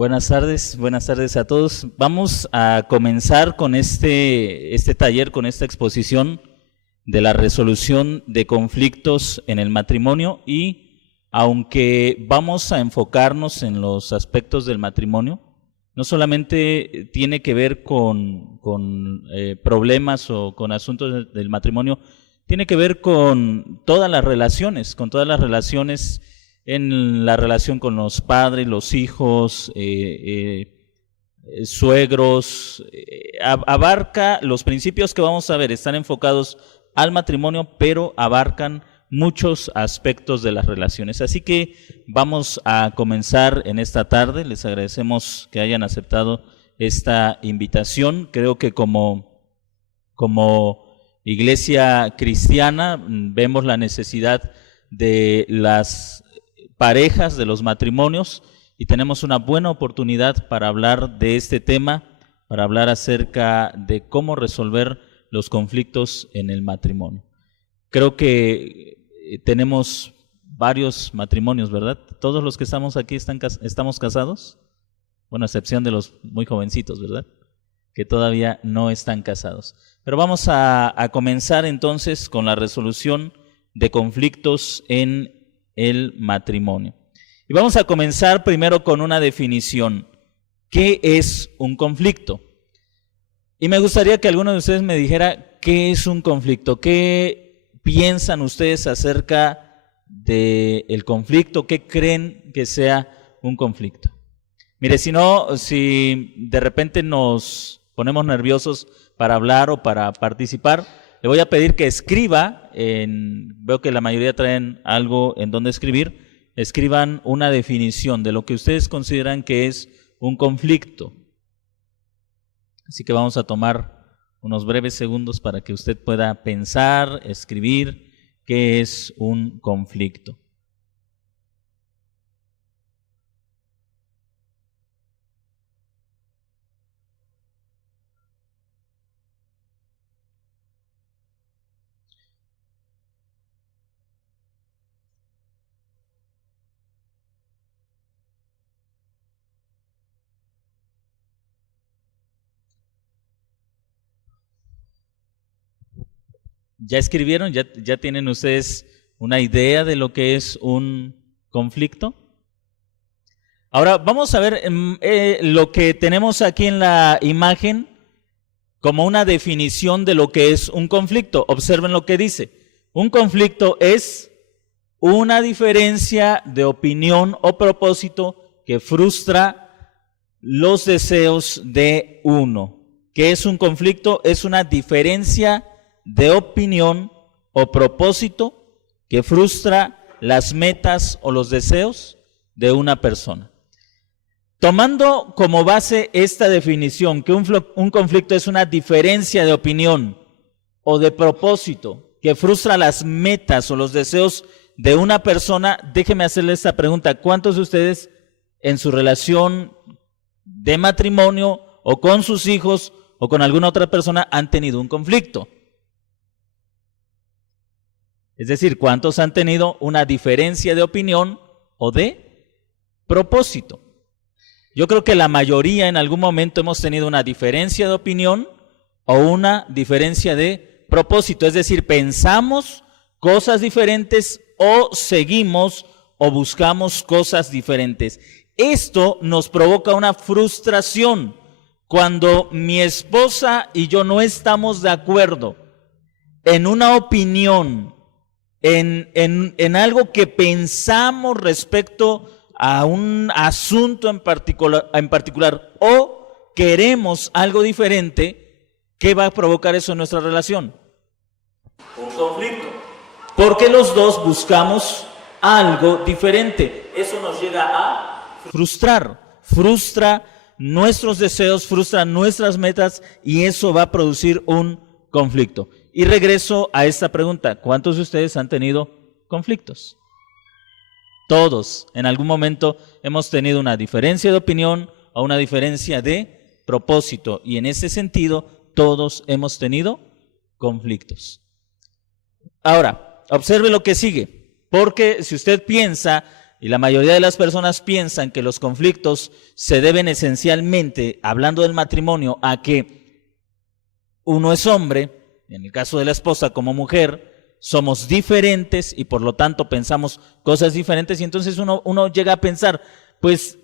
Buenas tardes a todos. Vamos a comenzar con este taller, con esta exposición de la resolución de conflictos en el matrimonio, y aunque vamos a enfocarnos en los aspectos del matrimonio, no solamente tiene que ver con problemas o con asuntos del matrimonio, tiene que ver con todas las relaciones, en la relación con los padres, los hijos, suegros, abarca los principios que vamos a ver, están enfocados al matrimonio, pero abarcan muchos aspectos de las relaciones. Así que vamos a comenzar en esta tarde. Les agradecemos que hayan aceptado esta invitación. Creo que como iglesia cristiana vemos la necesidad de las parejas, de los matrimonios, y tenemos una buena oportunidad para hablar de este tema, para hablar acerca de cómo resolver los conflictos en el matrimonio. Creo que tenemos varios matrimonios, ¿verdad? Todos los que estamos aquí estamos casados, bueno, a excepción de los muy jovencitos, ¿verdad?, que todavía no están casados. Pero vamos a comenzar entonces con la resolución de conflictos en el matrimonio. Y vamos a comenzar primero con una definición. ¿Qué es un conflicto? Y me gustaría que alguno de ustedes me dijera qué es un conflicto. ¿Qué piensan ustedes acerca del conflicto? ¿Qué creen que sea un conflicto? Mire, si de repente nos ponemos nerviosos para hablar o para participar, le voy a pedir que escriba, veo que la mayoría traen algo en donde escribir, escriban una definición de lo que ustedes consideran que es un conflicto. Así que vamos a tomar unos breves segundos para que usted pueda pensar, escribir qué es un conflicto. ¿Ya escribieron? ¿Ya tienen ustedes una idea de lo que es un conflicto? Ahora vamos a ver lo que tenemos aquí en la imagen como una definición de lo que es un conflicto. Observen lo que dice. Un conflicto es una diferencia de opinión o propósito que frustra los deseos de uno. ¿Qué es un conflicto? Es una diferencia de opinión o propósito que frustra las metas o los deseos de una persona. Tomando como base esta definición, que un conflicto es una diferencia de opinión o de propósito que frustra las metas o los deseos de una persona, déjeme hacerle esta pregunta: ¿cuántos de ustedes en su relación de matrimonio o con sus hijos o con alguna otra persona han tenido un conflicto? Es decir, ¿cuántos han tenido una diferencia de opinión o de propósito? Yo creo que la mayoría en algún momento hemos tenido una diferencia de opinión o una diferencia de propósito. Es decir, pensamos cosas diferentes o seguimos o buscamos cosas diferentes. Esto nos provoca una frustración cuando mi esposa y yo no estamos de acuerdo en una opinión, en algo que pensamos respecto a un asunto en particular, o queremos algo diferente. ¿Qué va a provocar eso en nuestra relación? Un conflicto. Porque los dos buscamos algo diferente. Eso nos llega a frustrar. Frustra nuestros deseos, frustra nuestras metas, y eso va a producir un conflicto. Y regreso a esta pregunta: ¿cuántos de ustedes han tenido conflictos? Todos, en algún momento hemos tenido una diferencia de opinión o una diferencia de propósito, y en ese sentido todos hemos tenido conflictos. Ahora, observe lo que sigue, porque si usted piensa y la mayoría de las personas piensan que los conflictos se deben esencialmente, hablando del matrimonio, a que uno es hombre, en el caso de la esposa como mujer, somos diferentes y por lo tanto pensamos cosas diferentes, y entonces uno llega a pensar, pues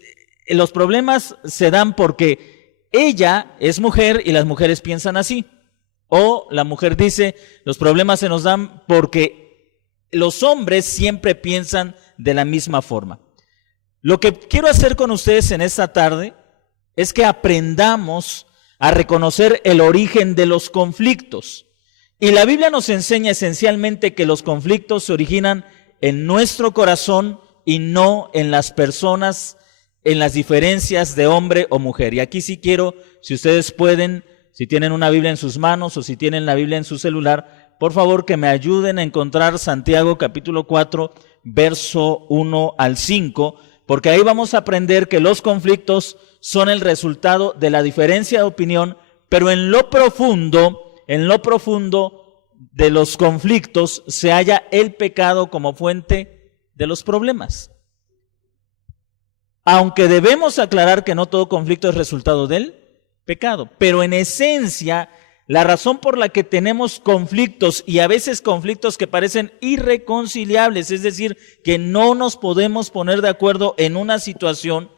los problemas se dan porque ella es mujer y las mujeres piensan así. O la mujer dice, los problemas se nos dan porque los hombres siempre piensan de la misma forma. Lo que quiero hacer con ustedes en esta tarde es que aprendamos a reconocer el origen de los conflictos. Y la Biblia nos enseña esencialmente que los conflictos se originan en nuestro corazón y no en las personas, en las diferencias de hombre o mujer. Y aquí sí quiero, si ustedes pueden, si tienen una Biblia en sus manos o si tienen la Biblia en su celular, por favor que me ayuden a encontrar Santiago capítulo 4, verso 1 al 5, porque ahí vamos a aprender que los conflictos son el resultado de la diferencia de opinión, pero en lo profundo de los conflictos se halla el pecado como fuente de los problemas. Aunque debemos aclarar que no todo conflicto es resultado del pecado, pero en esencia, la razón por la que tenemos conflictos y a veces conflictos que parecen irreconciliables, es decir, que no nos podemos poner de acuerdo en una situación,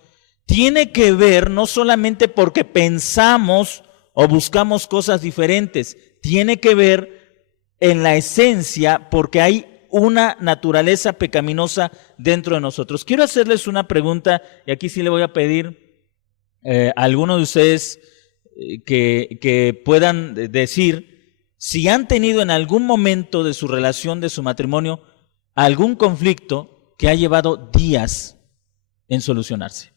tiene que ver no solamente porque pensamos o buscamos cosas diferentes, tiene que ver en la esencia porque hay una naturaleza pecaminosa dentro de nosotros. Quiero hacerles una pregunta y aquí sí le voy a pedir a alguno de ustedes que puedan decir si han tenido en algún momento de su relación, de su matrimonio, algún conflicto que ha llevado días en solucionarse.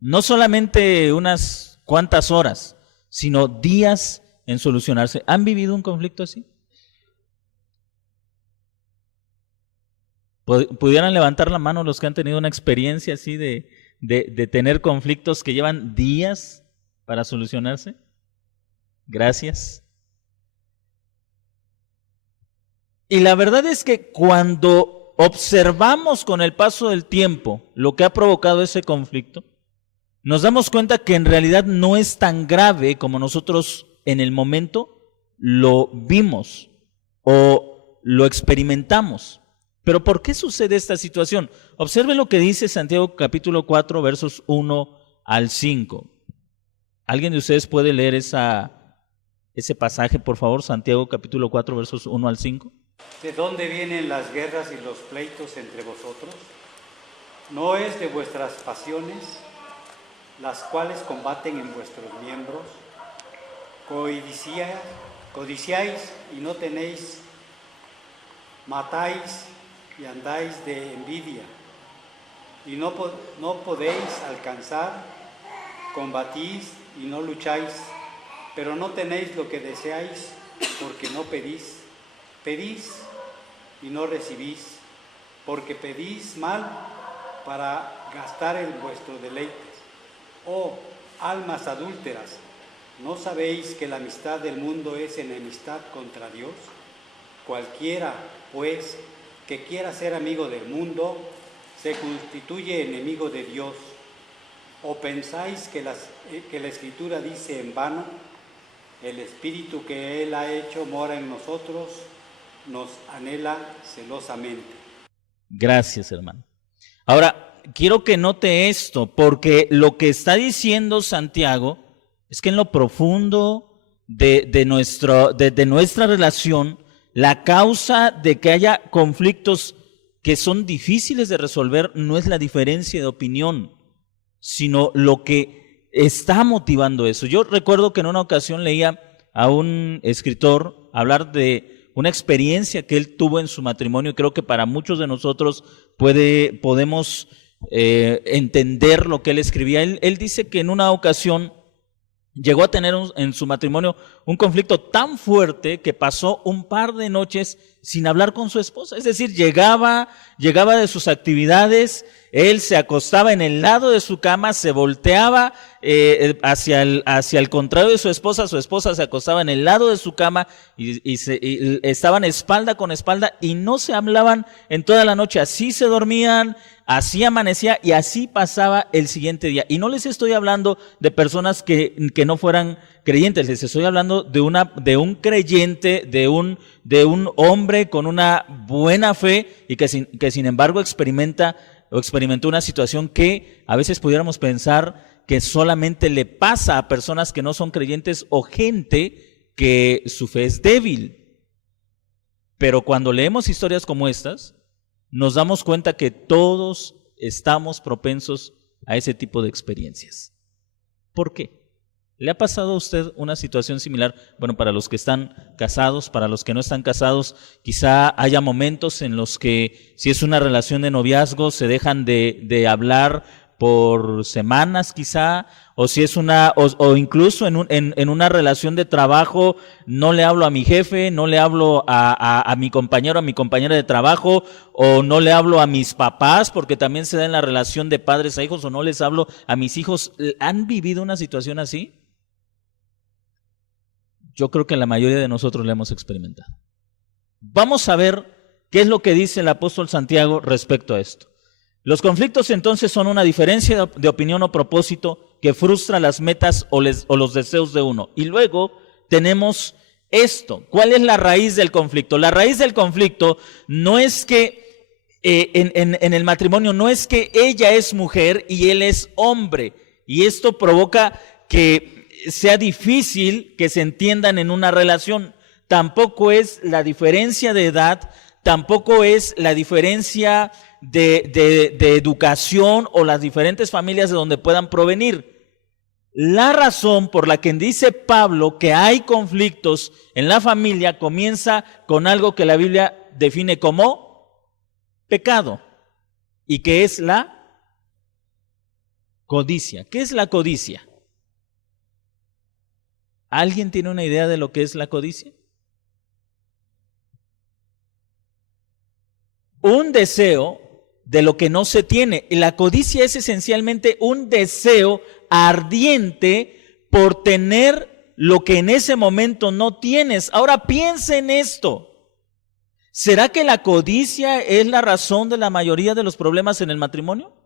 No solamente unas cuantas horas, sino días en solucionarse. ¿Han vivido un conflicto así? ¿Pudieran levantar la mano los que han tenido una experiencia así de tener conflictos que llevan días para solucionarse? Gracias. Y la verdad es que cuando observamos con el paso del tiempo lo que ha provocado ese conflicto, nos damos cuenta que en realidad no es tan grave como nosotros en el momento lo vimos o lo experimentamos. Pero ¿por qué sucede esta situación? Observe lo que dice Santiago capítulo 4, versos 1 al 5. ¿Alguien de ustedes puede leer ese pasaje, por favor? Santiago capítulo 4, versos 1 al 5. ¿De dónde vienen las guerras y los pleitos entre vosotros? ¿No es de vuestras pasiones, las cuales combaten en vuestros miembros? Codiciáis y no tenéis, matáis y andáis de envidia, y no podéis alcanzar, combatís y no lucháis, pero no tenéis lo que deseáis, porque no pedís. Pedís y no recibís, porque pedís mal para gastar en vuestros deleites. Oh, almas adúlteras, ¿no sabéis que la amistad del mundo es enemistad contra Dios? Cualquiera, pues, que quiera ser amigo del mundo, se constituye enemigo de Dios. ¿O pensáis que la Escritura dice en vano? El Espíritu que Él ha hecho mora en nosotros, nos anhela celosamente. Gracias, hermano. Ahora, quiero que note esto, porque lo que está diciendo Santiago es que en lo profundo de nuestra relación, la causa de que haya conflictos que son difíciles de resolver no es la diferencia de opinión, sino lo que está motivando eso. Yo recuerdo que en una ocasión leía a un escritor hablar de una experiencia que él tuvo en su matrimonio, y creo que para muchos de nosotros podemos entender lo que él escribía. Él dice que en una ocasión llegó a tener en su matrimonio un conflicto tan fuerte que pasó un par de noches sin hablar con su esposa. Es decir, llegaba de sus actividades, él se acostaba en el lado de su cama, se volteaba hacia el contrario de su esposa se acostaba en el lado de su cama y estaban espalda con espalda y no se hablaban en toda la noche. Así se dormían, así amanecía y así pasaba el siguiente día. Y no les estoy hablando de personas que no fueran creyentes, les estoy hablando de un creyente, de un hombre con una buena fe y que sin embargo experimentó una situación que a veces pudiéramos pensar que solamente le pasa a personas que no son creyentes o gente que su fe es débil. Pero cuando leemos historias como estas, nos damos cuenta que todos estamos propensos a ese tipo de experiencias. ¿Por qué? ¿Le ha pasado a usted una situación similar? Bueno, para los que están casados, para los que no están casados, quizá haya momentos en los que, si es una relación de noviazgo, se dejan de hablar por semanas quizá, o si es o incluso en una relación de trabajo, no le hablo a mi jefe, no le hablo a mi compañero, a mi compañera de trabajo, o no le hablo a mis papás, porque también se da en la relación de padres a hijos, o no les hablo a mis hijos. ¿Han vivido una situación así? Yo creo que la mayoría de nosotros la hemos experimentado. Vamos a ver qué es lo que dice el apóstol Santiago respecto a esto. Los conflictos entonces son una diferencia de opinión o propósito que frustra las metas o los deseos de uno. Y luego tenemos esto. ¿Cuál es la raíz del conflicto? La raíz del conflicto no es que en el matrimonio no es que ella es mujer y él es hombre. Y esto provoca que sea difícil que se entiendan en una relación. Tampoco es la diferencia de edad, tampoco es la diferencia de educación o las diferentes familias de donde puedan provenir. La razón por la que dice Pablo que hay conflictos en la familia comienza con algo que la Biblia define como pecado y que es la codicia. ¿Qué es la codicia? ¿Alguien tiene una idea de lo que es la codicia? Un deseo de lo que no se tiene. La codicia es esencialmente un deseo ardiente por tener lo que en ese momento no tienes. Ahora piensa en esto. ¿Será que la codicia es la razón de la mayoría de los problemas en el matrimonio?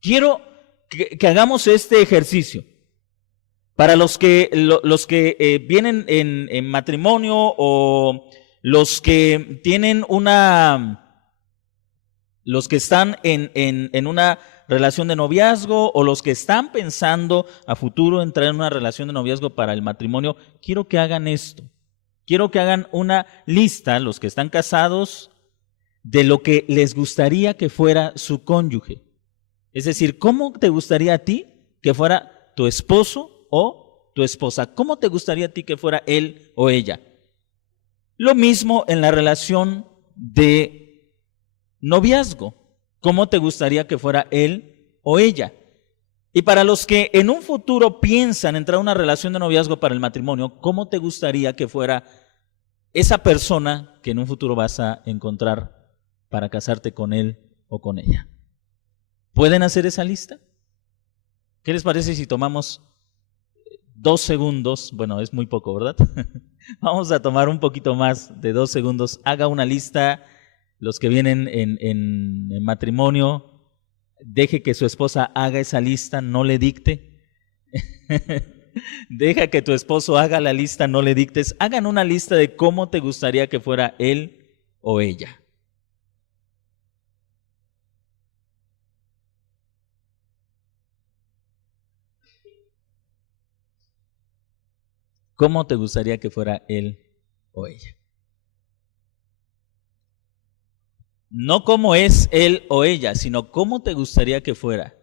Quiero que hagamos este ejercicio. Para los que vienen en matrimonio o los que tienen los que están en una relación de noviazgo o los que están pensando a futuro entrar en una relación de noviazgo para el matrimonio, quiero que hagan esto. Quiero que hagan una lista, los que están casados, de lo que les gustaría que fuera su cónyuge. Es decir, ¿cómo te gustaría a ti que fuera tu esposo o tu esposa? ¿Cómo te gustaría a ti que fuera él o ella? Lo mismo en la relación de noviazgo. ¿Cómo te gustaría que fuera él o ella? Y para los que en un futuro piensan entrar a una relación de noviazgo para el matrimonio, ¿cómo te gustaría que fuera esa persona que en un futuro vas a encontrar para casarte con él o con ella? ¿Pueden hacer esa lista? ¿Qué les parece si tomamos 2 segundos? Bueno, es muy poco, ¿verdad? Vamos a tomar un poquito más de 2 segundos. Haga una lista, los que vienen en matrimonio, deje que su esposa haga esa lista, no le dicte. Deja que tu esposo haga la lista, no le dictes. Hagan una lista de cómo te gustaría que fuera él o ella. ¿Cómo te gustaría que fuera él o ella? No cómo es él o ella, sino cómo te gustaría que fuera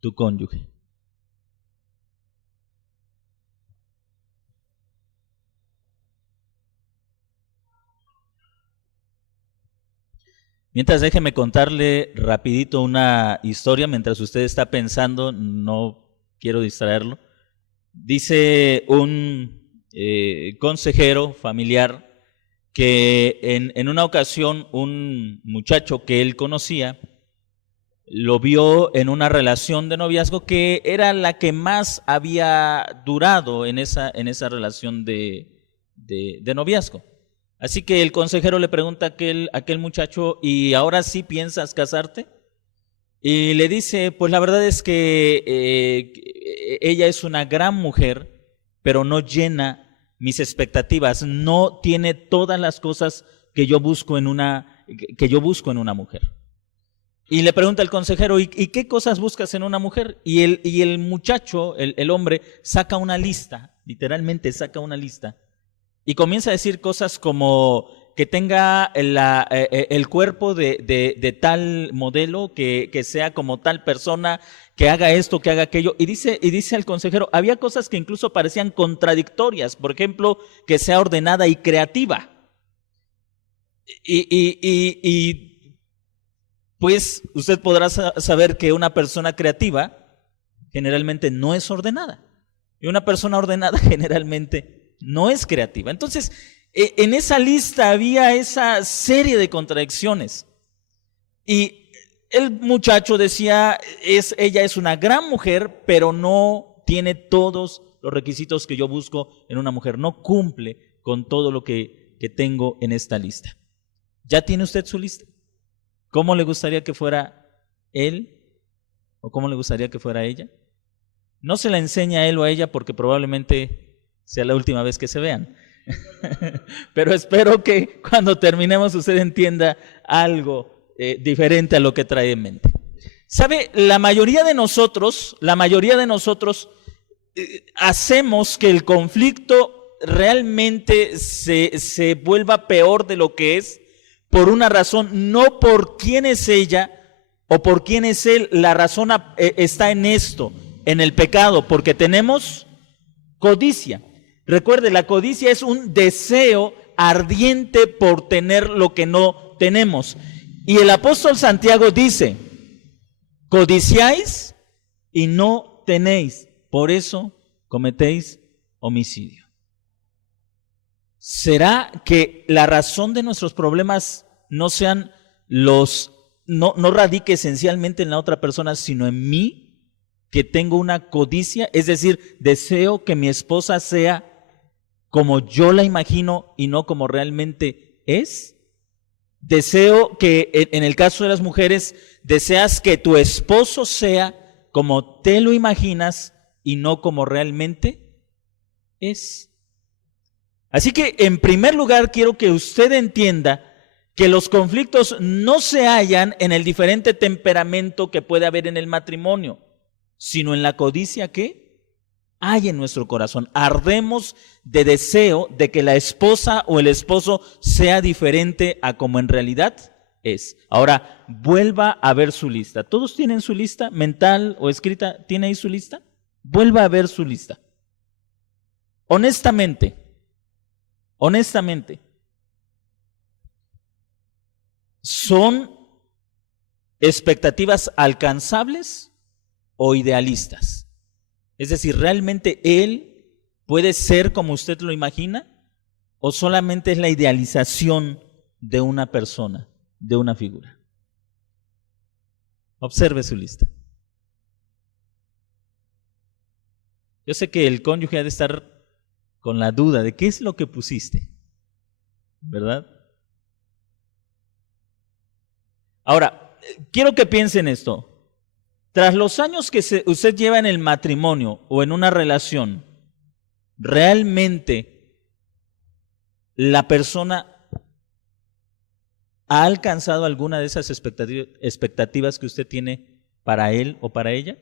tu cónyuge. Mientras, déjeme contarle rapidito una historia mientras usted está pensando, no quiero distraerlo. Dice un consejero familiar que en una ocasión un muchacho que él conocía lo vio en una relación de noviazgo que era la que más había durado en esa relación de noviazgo. Así que el consejero le pregunta a aquel muchacho, ¿y ahora sí piensas casarte? Y le dice, pues la verdad es que ella es una gran mujer, pero no llena mis expectativas, no tiene todas las cosas que yo busco en una mujer. Y le pregunta el consejero, ¿y qué cosas buscas en una mujer? Y el muchacho, el hombre, saca una lista, literalmente saca una lista, y comienza a decir cosas como que tenga el cuerpo de tal modelo, que sea como tal persona, que haga esto, que haga aquello. Y dice al consejero, había cosas que incluso parecían contradictorias, por ejemplo, que sea ordenada y creativa. Y pues usted podrá saber que una persona creativa generalmente no es ordenada. Y una persona ordenada generalmente no es creativa. Entonces, en esa lista había esa serie de contradicciones. Y el muchacho decía, ella es una gran mujer, pero no tiene todos los requisitos que yo busco en una mujer. No cumple con todo lo que tengo en esta lista. ¿Ya tiene usted su lista? ¿Cómo le gustaría que fuera él? ¿O cómo le gustaría que fuera ella? No se la enseña a él o a ella porque probablemente sea la última vez que se vean. Pero espero que cuando terminemos usted entienda algo diferente a lo que trae en mente. ¿Sabe? La mayoría de nosotros hacemos que el conflicto realmente se vuelva peor de lo que es por una razón, no por quién es ella o por quién es él. La razón está en esto, en el pecado, porque tenemos codicia. Recuerde, la codicia es un deseo ardiente por tener lo que no tenemos. Y el apóstol Santiago dice, codiciáis y no tenéis, por eso cometéis homicidio. ¿Será que la razón de nuestros problemas no radique esencialmente en la otra persona, sino en mí, que tengo una codicia? Es decir, deseo que mi esposa sea como yo la imagino y no como realmente es. Deseo que, en el caso de las mujeres, deseas que tu esposo sea como te lo imaginas y no como realmente es. Así que, en primer lugar, quiero que usted entienda que los conflictos no se hallan en el diferente temperamento que puede haber en el matrimonio, sino en la codicia que hay en nuestro corazón. Ardemos de deseo de que la esposa o el esposo sea diferente a como en realidad es. Ahora, vuelva a ver su lista. ¿Todos tienen su lista mental o escrita? ¿Tiene ahí su lista? Vuelva a ver su lista. Honestamente, ¿son expectativas alcanzables o idealistas? Es decir, ¿realmente él puede ser como usted lo imagina? ¿O solamente es la idealización de una persona, de una figura? Observe su lista. Yo sé que el cónyuge ha de estar con la duda de qué es lo que pusiste, ¿verdad? Ahora, quiero que piensen esto. Tras los años que usted lleva en el matrimonio o en una relación, ¿realmente la persona ha alcanzado alguna de esas expectativas que usted tiene para él o para ella?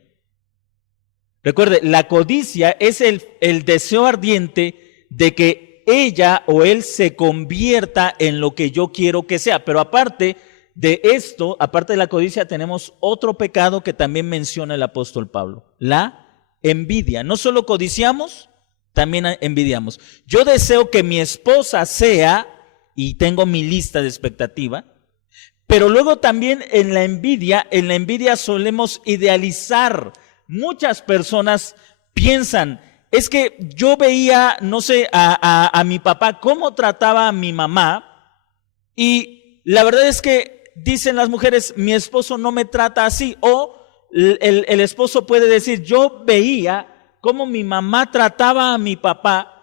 Recuerde, la codicia es el deseo ardiente de que ella o él se convierta en lo que yo quiero que sea. Pero aparte de esto, aparte de la codicia, tenemos otro pecado que también menciona el apóstol Pablo: la envidia. No solo codiciamos, también envidiamos. Yo deseo que mi esposa sea, y tengo mi lista de expectativa, pero luego también en la envidia solemos idealizar. Muchas personas piensan, es que yo veía, no sé, a mi papá cómo trataba a mi mamá, y la verdad es que dicen las mujeres, mi esposo no me trata así? O el esposo puede decir, yo veía cómo mi mamá trataba a mi papá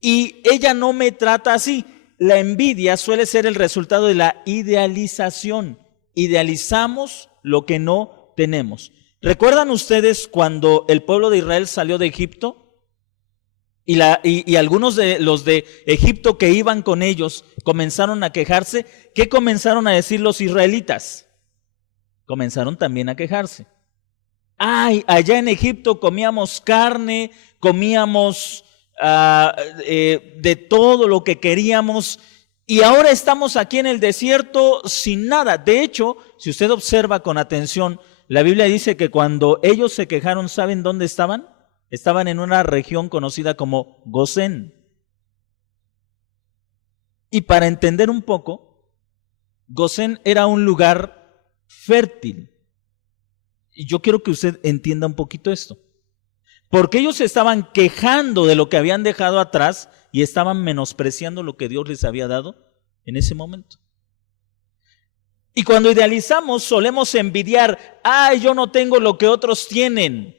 y ella no me trata así. La envidia suele ser el resultado de la idealización. Idealizamos lo que no tenemos. ¿Recuerdan ustedes cuando el pueblo de Israel salió de Egipto? Y algunos de los de Egipto que iban con ellos comenzaron a quejarse. ¿Qué comenzaron a decir los israelitas? Comenzaron también a quejarse. Ay, allá en Egipto comíamos carne, comíamos de todo lo que queríamos, y ahora estamos aquí en el desierto sin nada. De hecho, si usted observa con atención, la Biblia dice que cuando ellos se quejaron, ¿saben dónde estaban? Estaban en una región conocida como Gosén. Y para entender un poco, Gosén era un lugar fértil. Y yo quiero que usted entienda un poquito esto. Porque ellos se estaban quejando de lo que habían dejado atrás y estaban menospreciando lo que Dios les había dado en ese momento. Y cuando idealizamos, solemos envidiar. Ay, yo no tengo lo que otros tienen.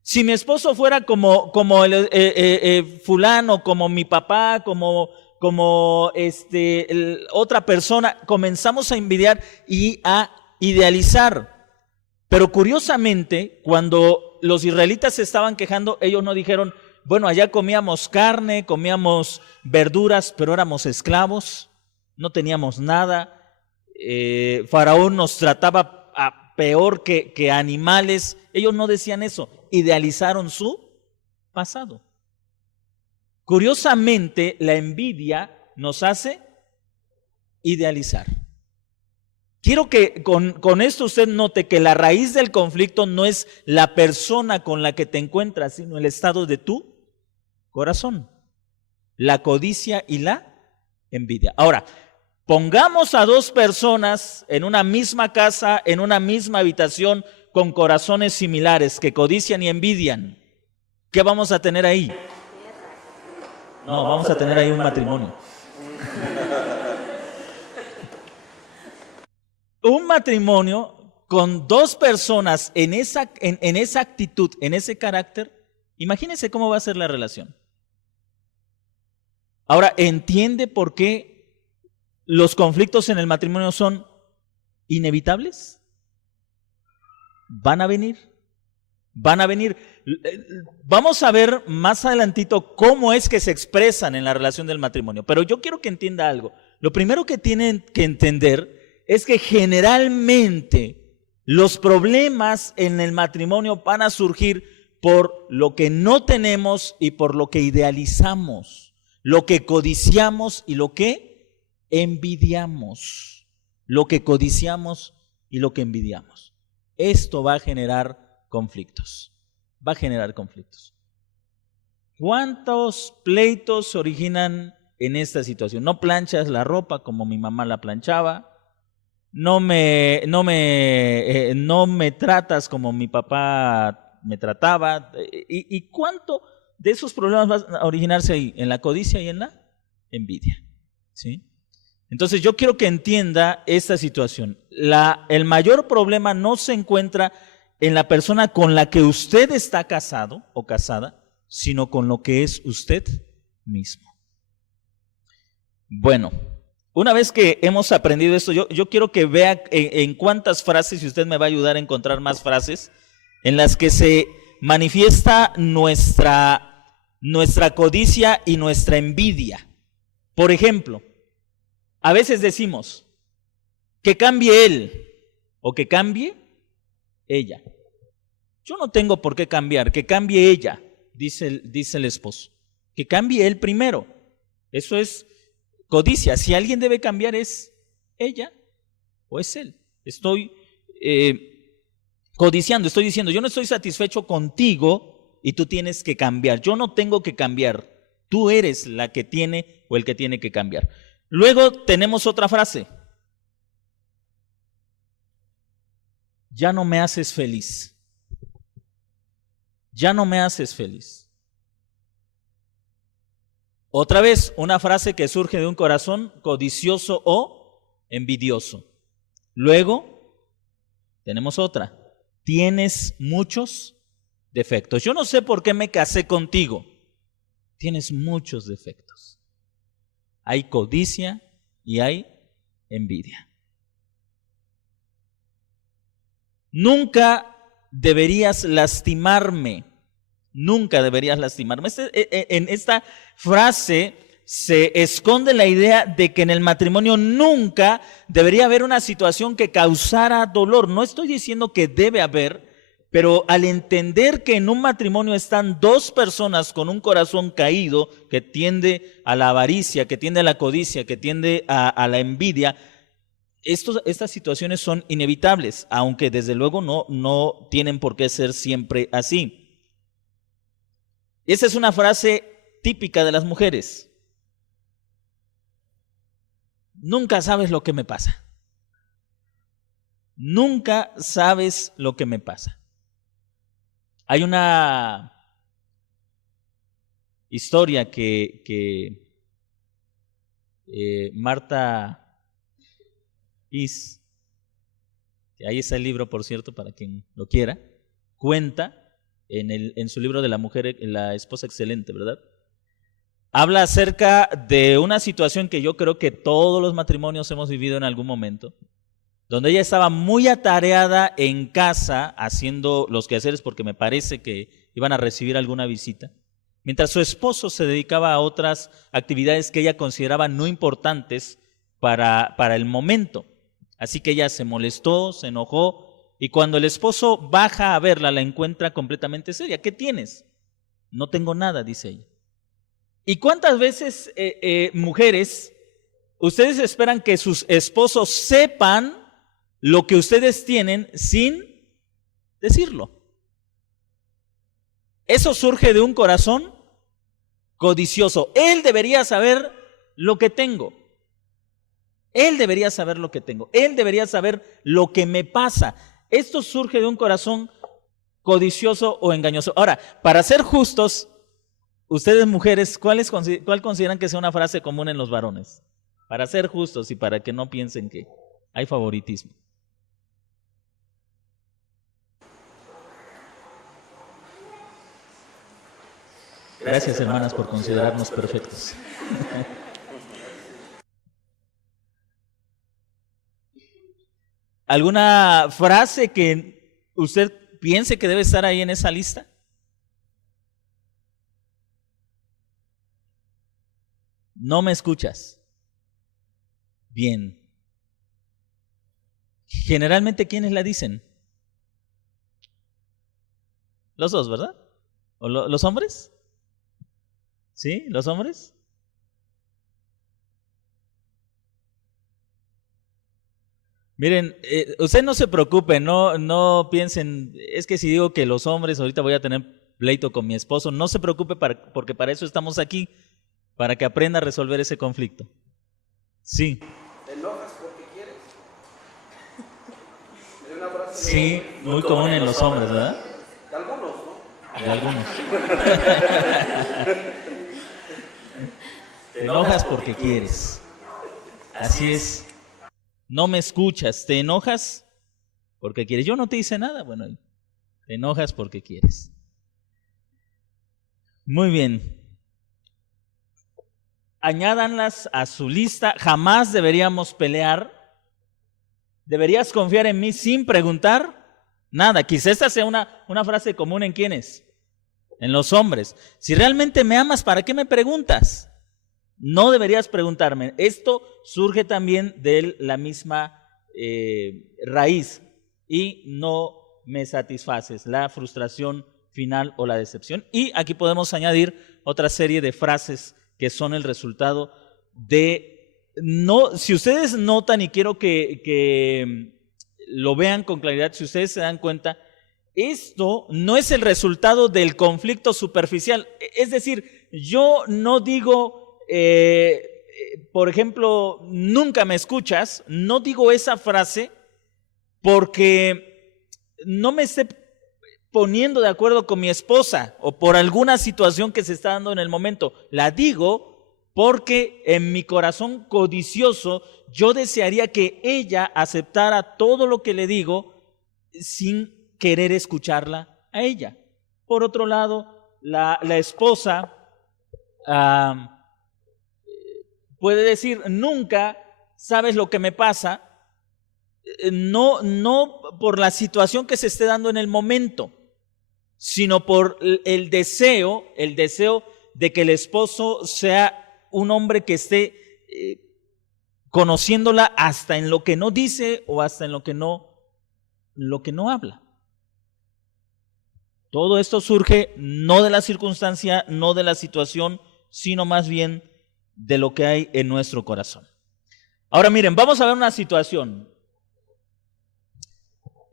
Si mi esposo fuera como el fulano, como mi papá, como otra persona, comenzamos a envidiar y a idealizar. Pero curiosamente, cuando los israelitas se estaban quejando, ellos no dijeron, bueno, allá comíamos carne, comíamos verduras, pero éramos esclavos, no teníamos nada. Faraón nos trataba peor que animales. Ellos no decían eso, idealizaron su pasado. Curiosamente, la envidia nos hace idealizar. Quiero que con esto usted note que la raíz del conflicto no es la persona con la que te encuentras, sino el estado de tu corazón, la codicia y la envidia. Ahora, pongamos a dos personas en una misma casa, en una misma habitación, con corazones similares, que codician y envidian. ¿Qué vamos a tener ahí? No, vamos a tener ahí un matrimonio. Un matrimonio con dos personas en esa actitud, en ese carácter, imagínense cómo va a ser la relación. Ahora, ¿entiende por qué los conflictos en el matrimonio son inevitables? Van a venir. Vamos a ver más adelantito cómo es que se expresan en la relación del matrimonio. Pero yo quiero que entienda algo. Lo primero que tienen que entender es que generalmente los problemas en el matrimonio van a surgir por lo que no tenemos y por lo que idealizamos, lo que codiciamos y lo que envidiamos. Lo que codiciamos y lo que envidiamos. Esto va a generar conflictos. Va a generar conflictos. ¿Cuántos pleitos se originan en esta situación? No planchas la ropa como mi mamá la planchaba. No me tratas como mi papá me trataba. ¿Y cuánto de esos problemas van a originarse ahí? En la codicia y en la envidia. ¿Sí? Entonces yo quiero que entienda esta situación. El mayor problema no se encuentra en la persona con la que usted está casado o casada, sino con lo que es usted mismo. Bueno, una vez que hemos aprendido esto, yo quiero que vea en cuántas frases, y usted me va a ayudar a encontrar más frases, en las que se manifiesta nuestra codicia y nuestra envidia. Por ejemplo, a veces decimos que cambie él o que cambie ella. Yo no tengo por qué cambiar, que cambie ella, dice el esposo. Que cambie él primero. Eso es codicia. Si alguien debe cambiar, ¿es ella o es él? Estoy codiciando, estoy diciendo, yo no estoy satisfecho contigo y tú tienes que cambiar. Yo no tengo que cambiar. Tú eres la que tiene o el que tiene que cambiar. Luego tenemos otra frase. Ya no me haces feliz. Ya no me haces feliz. Otra vez, una frase que surge de un corazón codicioso o envidioso. Luego, tenemos otra. Tienes muchos defectos. Yo no sé por qué me casé contigo. Tienes muchos defectos. Hay codicia y hay envidia. Nunca deberías lastimarme. Nunca deberías lastimarme. En esta frase se esconde la idea de que en el matrimonio nunca debería haber una situación que causara dolor. No estoy diciendo que debe haber, pero al entender que en un matrimonio están dos personas con un corazón caído que tiende a la avaricia, que tiende a la codicia, que tiende a la envidia, estas situaciones son inevitables, aunque desde luego no tienen por qué ser siempre así. Esa es una frase típica de las mujeres. Nunca sabes lo que me pasa. Nunca sabes lo que me pasa. Hay una historia que Marta Is, que ahí está el libro, por cierto, para quien lo quiera, cuenta en su libro de la mujer, la esposa excelente, ¿verdad? Habla acerca de una situación que yo creo que todos los matrimonios hemos vivido en algún momento, donde ella estaba muy atareada en casa haciendo los quehaceres porque me parece que iban a recibir alguna visita, mientras su esposo se dedicaba a otras actividades que ella consideraba no importantes para el momento. Así que ella se molestó, se enojó, y cuando el esposo baja a verla, la encuentra completamente seria. ¿Qué tienes? No tengo nada, dice ella. ¿Y cuántas veces, mujeres, ustedes esperan que sus esposos sepan lo que ustedes tienen sin decirlo? Eso surge de un corazón codicioso. Él debería saber lo que tengo. Él debería saber lo que tengo. Él debería saber lo que me pasa. Esto surge de un corazón codicioso o engañoso. Ahora, para ser justos, ustedes mujeres, ¿cuál consideran que sea una frase común en los varones? Para ser justos y para que no piensen que hay favoritismo. Gracias, hermanas, por considerarnos perfectos. ¿Alguna frase que usted piense que debe estar ahí en esa lista? No me escuchas. Bien. Generalmente, ¿quiénes la dicen? Los dos, ¿verdad? ¿O los hombres? ¿Sí? ¿Los hombres? Miren, usted no se preocupe, no piensen, es que si digo que los hombres, ahorita voy a tener pleito con mi esposo, no se preocupe porque para eso estamos aquí, para que aprenda a resolver ese conflicto. Sí. ¿Te enojas porque quieres? Es una frase Sí, muy común en los hombres, ¿verdad? de algunos, ¿no? De algunos. Te enojas porque quieres. Así es. No me escuchas. ¿Te enojas porque quieres? Yo no te hice nada. Bueno, te enojas porque quieres. Muy bien. Añádanlas a su lista. Jamás deberíamos pelear. ¿Deberías confiar en mí sin preguntar? Nada. Quizás esta sea una frase común en ¿quiénes? En los hombres. Si realmente me amas, ¿para qué me preguntas? No deberías preguntarme. Esto surge también de la misma raíz y no me satisfaces, la frustración final o la decepción. Y aquí podemos añadir otra serie de frases que son el resultado de no. Si ustedes notan, y quiero que lo vean con claridad, si ustedes se dan cuenta, esto no es el resultado del conflicto superficial. Es decir, yo no digo, por ejemplo, nunca me escuchas, no digo esa frase porque no me esté poniendo de acuerdo con mi esposa o por alguna situación que se está dando en el momento. La digo porque en mi corazón codicioso yo desearía que ella aceptara todo lo que le digo sin querer escucharla a ella. Por otro lado, la esposa puede decir, nunca sabes lo que me pasa, no por la situación que se esté dando en el momento, sino por el deseo de que el esposo sea un hombre que esté conociéndola hasta en lo que no dice o hasta en lo que no habla. Todo esto surge no de la circunstancia, no de la situación, sino más bien de lo que hay en nuestro corazón. Ahora miren, vamos a ver una situación.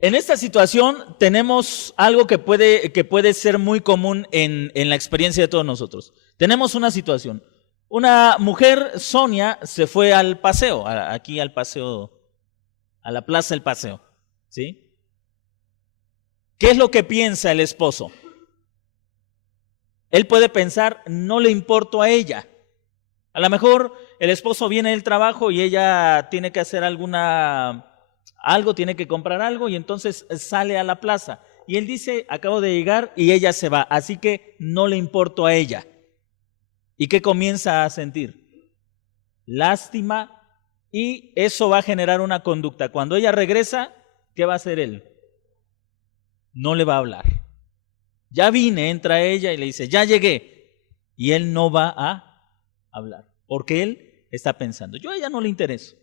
En esta situación tenemos algo que puede ser muy común en la experiencia de todos nosotros. Tenemos una situación. Una mujer, Sonia, se fue al paseo, aquí al paseo, a la plaza del paseo, ¿sí? ¿Qué es lo que piensa el esposo? Él puede pensar, no le importo a ella. A lo mejor el esposo viene del trabajo y ella tiene que hacer algo, tiene que comprar algo y entonces sale a la plaza. Y él dice, acabo de llegar y ella se va, así que no le importo a ella. ¿Y qué comienza a sentir? Lástima, y eso va a generar una conducta. Cuando ella regresa, ¿qué va a hacer él? No le va a hablar. Ya vine, entra ella y le dice, ya llegué. Y él no va a hablar, porque él está pensando, yo a ella no le intereso.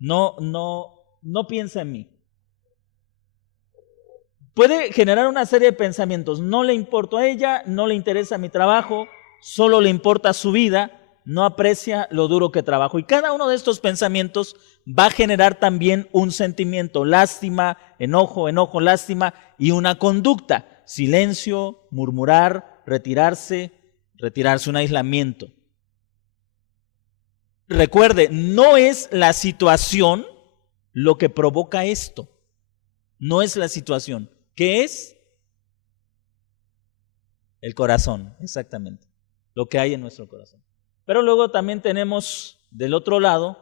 No piensa en mí. Puede generar una serie de pensamientos. No le importo a ella, no le interesa mi trabajo, solo le importa su vida, no aprecia lo duro que trabajo. Y cada uno de estos pensamientos va a generar también un sentimiento, lástima, enojo, lástima, y una conducta, silencio, murmurar, retirarse, un aislamiento. Recuerde, no es la situación lo que provoca esto. No es la situación. ¿Qué es? El corazón, exactamente. Lo que hay en nuestro corazón. Pero luego también tenemos, del otro lado,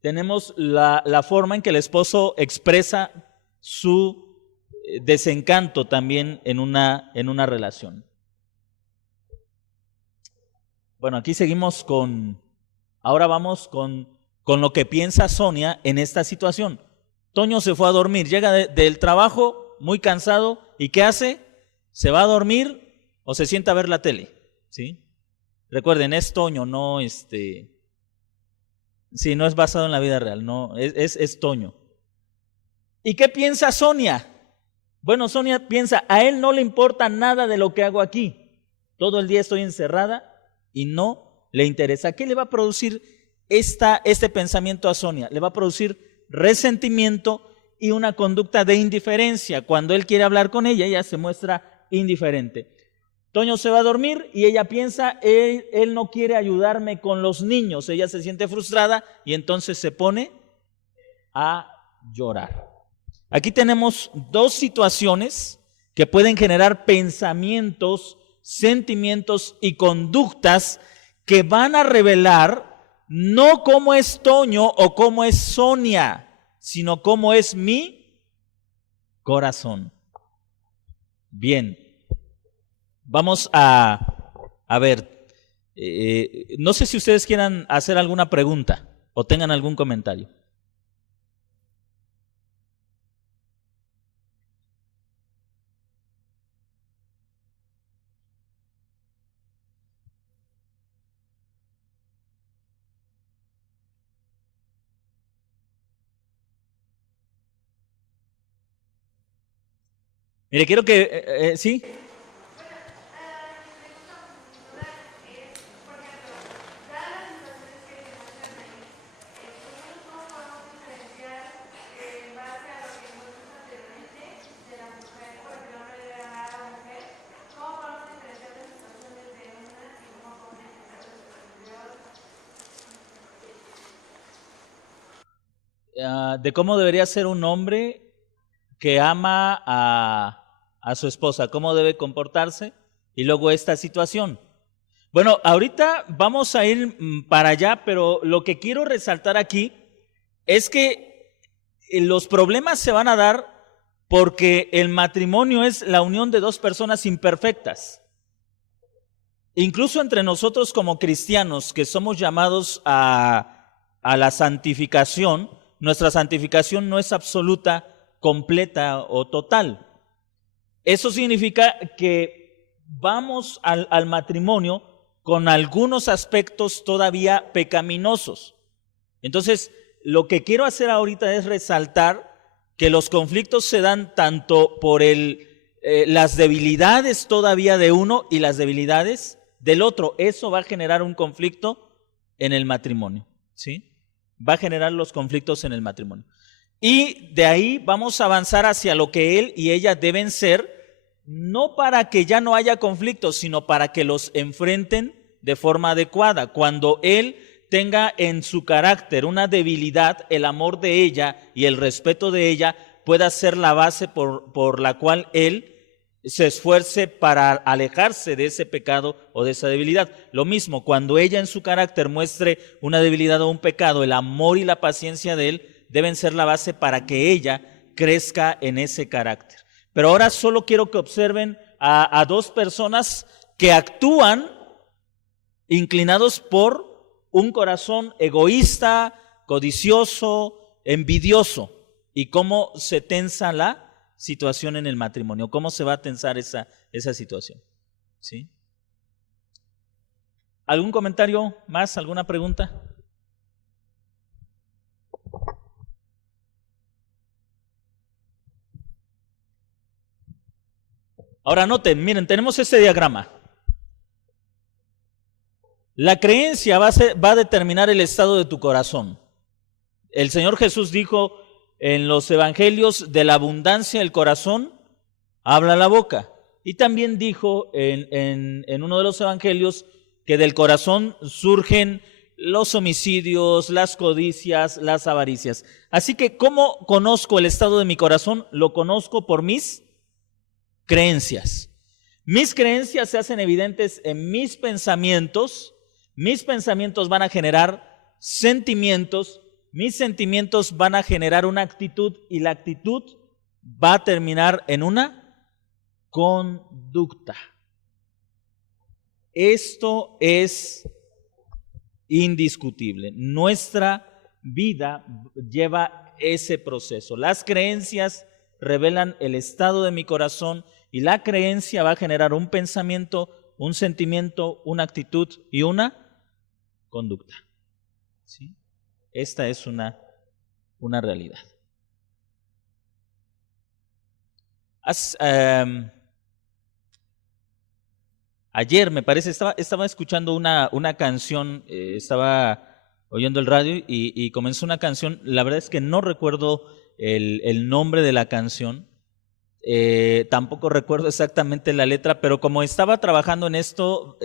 tenemos la forma en que el esposo expresa su desencanto también en una relación. Bueno, aquí seguimos ahora vamos con lo que piensa Sonia en esta situación. Toño se fue a dormir, llega del trabajo muy cansado, ¿y qué hace? ¿Se va a dormir o se sienta a ver la tele? ¿Sí? Recuerden, es Toño, no sí, no es basado en la vida real, no, es Toño. ¿Y qué piensa Sonia? Bueno, Sonia piensa, a él no le importa nada de lo que hago aquí. Todo el día estoy encerrada y no le interesa. ¿Qué le va a producir este pensamiento a Sonia? Le va a producir resentimiento y una conducta de indiferencia. Cuando él quiere hablar con ella se muestra indiferente. Toño se va a dormir y ella piensa, él no quiere ayudarme con los niños. Ella se siente frustrada y entonces se pone a llorar. Aquí tenemos dos situaciones que pueden generar pensamientos, sentimientos y conductas que van a revelar no cómo es Toño o cómo es Sonia, sino cómo es mi corazón. Bien, vamos a ver, no sé si ustedes quieran hacer alguna pregunta o tengan algún comentario. Mire, quiero que, ¿sí? De cómo debería ser un hombre que ama a su esposa, cómo debe comportarse, y luego esta situación. Bueno, ahorita vamos a ir para allá, pero lo que quiero resaltar aquí es que los problemas se van a dar porque el matrimonio es la unión de dos personas imperfectas. Incluso entre nosotros como cristianos que somos llamados a la santificación, nuestra santificación no es absoluta, completa o total. Eso significa que vamos al matrimonio con algunos aspectos todavía pecaminosos. Entonces, lo que quiero hacer ahorita es resaltar que los conflictos se dan tanto por las debilidades todavía de uno y las debilidades del otro. Eso va a generar un conflicto en el matrimonio, ¿sí? Va a generar los conflictos en el matrimonio. Y de ahí vamos a avanzar hacia lo que él y ella deben ser, no para que ya no haya conflictos, sino para que los enfrenten de forma adecuada. Cuando él tenga en su carácter una debilidad, el amor de ella y el respeto de ella pueda ser la base por la cual él se esfuerce para alejarse de ese pecado o de esa debilidad. Lo mismo, cuando ella en su carácter muestre una debilidad o un pecado, el amor y la paciencia de él deben ser la base para que ella crezca en ese carácter. Pero ahora solo quiero que observen a dos personas que actúan inclinados por un corazón egoísta, codicioso, envidioso, y cómo se tensa la situación en el matrimonio, cómo se va a tensar esa situación. ¿Sí? ¿Algún comentario más? ¿Alguna pregunta? Ahora noten, miren, tenemos este diagrama. La creencia va a determinar el estado de tu corazón. El Señor Jesús dijo en los evangelios, de la abundancia del corazón habla la boca. Y también dijo en uno de los evangelios que del corazón surgen los homicidios, las codicias, las avaricias. Así que, ¿cómo conozco el estado de mi corazón? Lo conozco por mis creencias. Mis creencias se hacen evidentes en mis pensamientos. Mis pensamientos van a generar sentimientos. Mis sentimientos van a generar una actitud y la actitud va a terminar en una conducta. Esto es indiscutible. Nuestra vida lleva ese proceso. Las creencias revelan el estado de mi corazón y la creencia va a generar un pensamiento, un sentimiento, una actitud y una conducta. ¿Sí? Esta es una realidad. Ayer, me parece, estaba escuchando una canción, estaba oyendo el radio y comenzó una canción. La verdad es que no recuerdo el nombre de la canción, tampoco recuerdo exactamente la letra, pero como estaba trabajando en esto,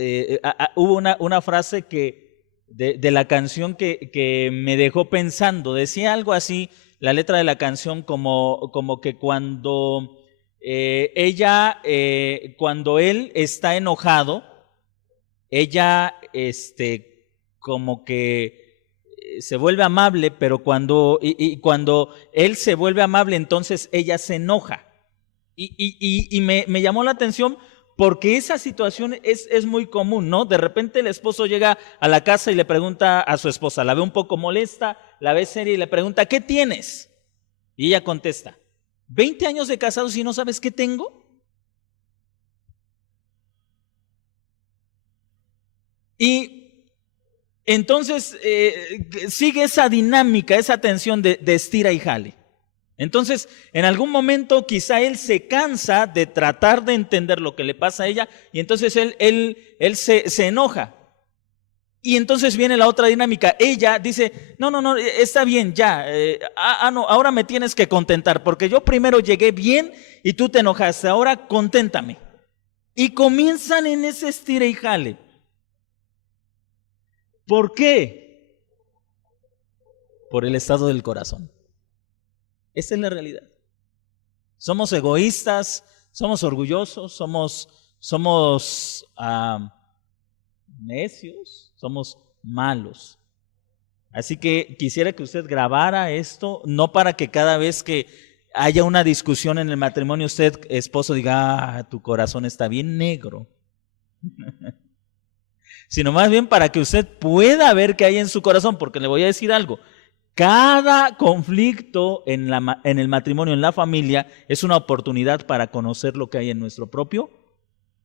hubo una frase de la canción que me dejó pensando. Decía algo así, la letra de la canción, como que cuando cuando él está enojado, ella como que se vuelve amable, pero cuando él se vuelve amable, entonces ella se enoja. Y me llamó la atención porque esa situación es muy común, ¿no? De repente el esposo llega a la casa y le pregunta a su esposa, la ve un poco molesta, la ve seria y le pregunta, ¿qué tienes? Y ella contesta, 20 años de casados y no sabes qué tengo. Y entonces sigue esa dinámica, esa tensión de estira y jale. Entonces, en algún momento quizá él se cansa de tratar de entender lo que le pasa a ella y entonces él se enoja. Y entonces viene la otra dinámica. Ella dice, no, está bien, ya. No, ahora me tienes que contentar porque yo primero llegué bien y tú te enojaste. Ahora conténtame. Y comienzan en ese estira y jale. ¿Por qué? Por el estado del corazón. Esa es la realidad. Somos egoístas, somos orgullosos, somos necios, somos malos. Así que quisiera que usted grabara esto, no para que cada vez que haya una discusión en el matrimonio, usted, esposo, diga, ah, tu corazón está bien negro. Sino más bien para que usted pueda ver qué hay en su corazón, porque le voy a decir algo. Cada conflicto en el matrimonio, en la familia, es una oportunidad para conocer lo que hay en nuestro propio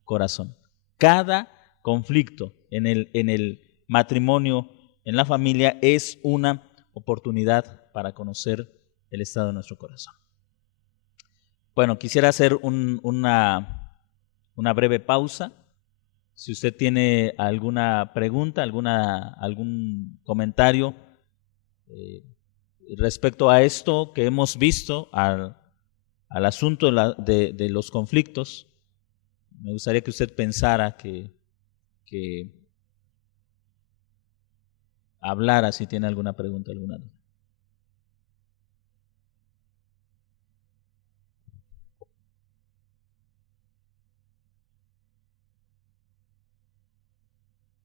corazón. Cada conflicto en el matrimonio, en la familia, es una oportunidad para conocer el estado de nuestro corazón. Bueno, quisiera hacer una breve pausa. Si usted tiene alguna pregunta, algún comentario respecto a esto que hemos visto, al asunto de los conflictos, me gustaría que usted pensara que hablara si tiene alguna pregunta, alguna duda.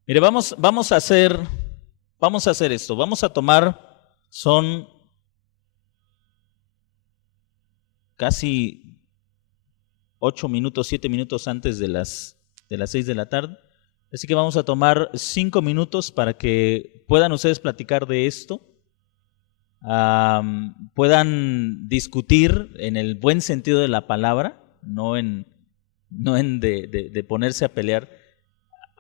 Mire, vamos a hacer esto. Vamos a tomar, son casi 8 minutos, 7 minutos antes de las 6 de la tarde. Así que vamos a tomar 5 minutos para que puedan ustedes platicar de esto, puedan discutir en el buen sentido de la palabra, no en de ponerse a pelear,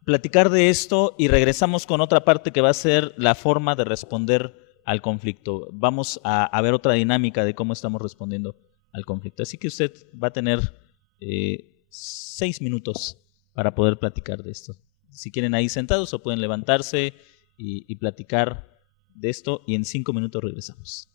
platicar de esto y regresamos con otra parte que va a ser la forma de responder al conflicto. Vamos a ver otra dinámica de cómo estamos respondiendo al conflicto. Así que usted va a tener 6 minutos para poder platicar de esto. Si quieren ahí sentados o pueden levantarse y platicar de esto y en 5 minutos regresamos.